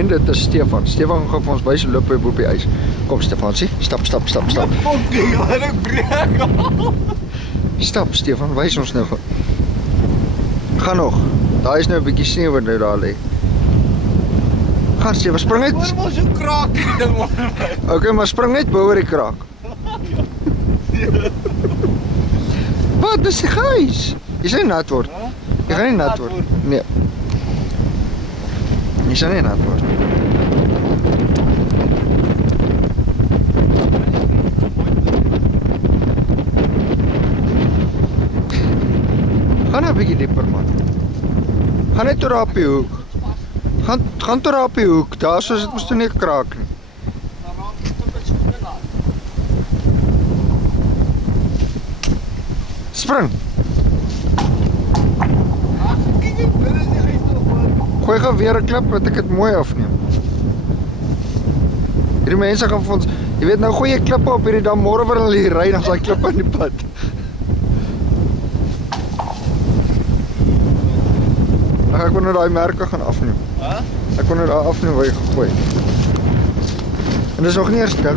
en dit is Stefan. Stefan gaan vir ons wys hoe loop hy op die ys. Kom Stefan, sien? Stap. Stap Stefan, wys ons nou. Gaan nog. Daar is nou 'n bietjie sneeu wat nou daar lê. Gaan Stefan, spring uit. Wat was so kraak die ding man? Okay, maar spring net bo oor die kraak. Wat is die huis? Jy sê nat word. Jy gaan nie nat word. Nee. Jy sê nie nat word. Gaan 'n bietjie dieper man. Gaan net tot op die hoek. Gaan tot op die hoek. Daar soos dit mos toe nie kraak nie. Spring. Gooi gaan weer 'n klip wat ek dit mooi afneem. Hierdie mense gaan vir ons, jy weet nou gooi jy klippe op hierdie dam, môre wanneer hulle hier ry, dan is daai klippe in die pad. Ek wil nou daai merke gaan afneem. Ek wil nou daai afneem waar jy gegooi. En dis nog nie eers dik.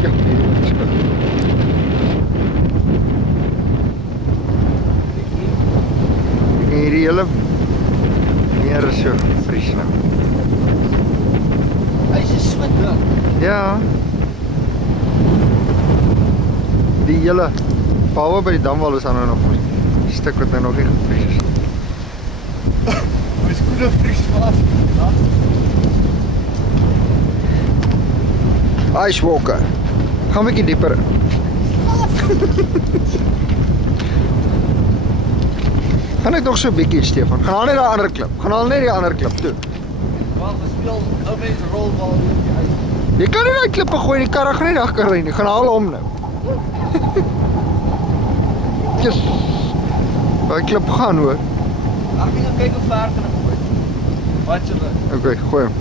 Ja, hierdie hele meer is so vries nou. Hy is so dik. Ja. Die hele behalwe by die damwal is daar nou nog 'n stuk wat nou nog nie gevries is. My skoene vries vas. Ice walker. Gaan 'n bietjie dieper. Gaan net nog so 'n bietjie Stefan. Gaan haal net daai ander klip. Gaan haal net die ander klip toe. Wag, speel ou mense rolbal. Jy kan nie daai klippe gooi, die kar gaan nie dag kan ry nie. Gaan haal hom nou. Yes. Daai klip gaan hoor. Ek gaan kyk hoe ver kan ek gooi. Wat jy wil. Okay, gooi hom.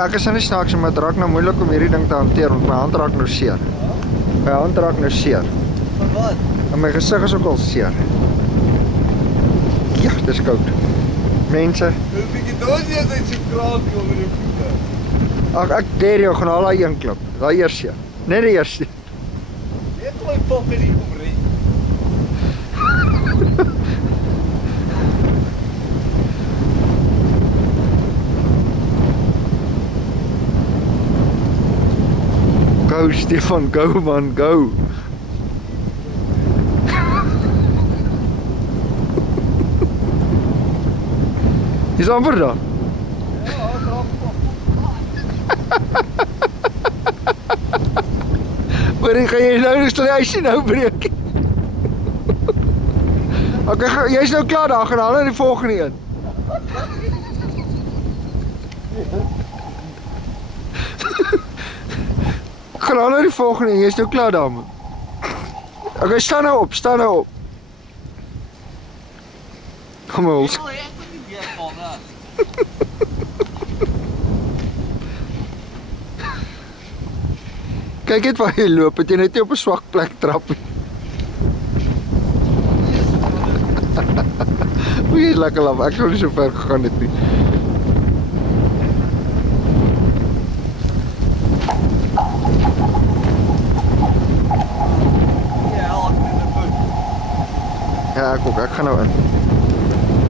Ek is nie snaaks, maar dit raak nou moeilik om hierdie ding te hanteer, want my hand raak nou seer. My hand raak nou seer. Van wat? En my gesig is ook al seer. Ja, dit is koud. Mense. Hoe bietjie dous jy as jy kraak oor die voete. Ek dare jou, gaan haal daai een klip. Daai eerste. Net die eerste. Net my poppe nie kom ry. Go Stefan, go man, go. Is amper daar. Ja, kraak kom. Maar gaan jy nou nog die huisie nou breek? Okay, jy's nou klaar daar, gaan haal in die volgende een. Gaan haal in die volgende een, jy's nou klaar daar man. Okay, staan nou op, staan nou op. Kom maar ons. Kyk net waar jy loop, het jy net nie op 'n swak plek trap nie. Hoe jy lekker laf, ek sou nie so ver gegaan het nie. Ja, ek ook, ek gaan nou in.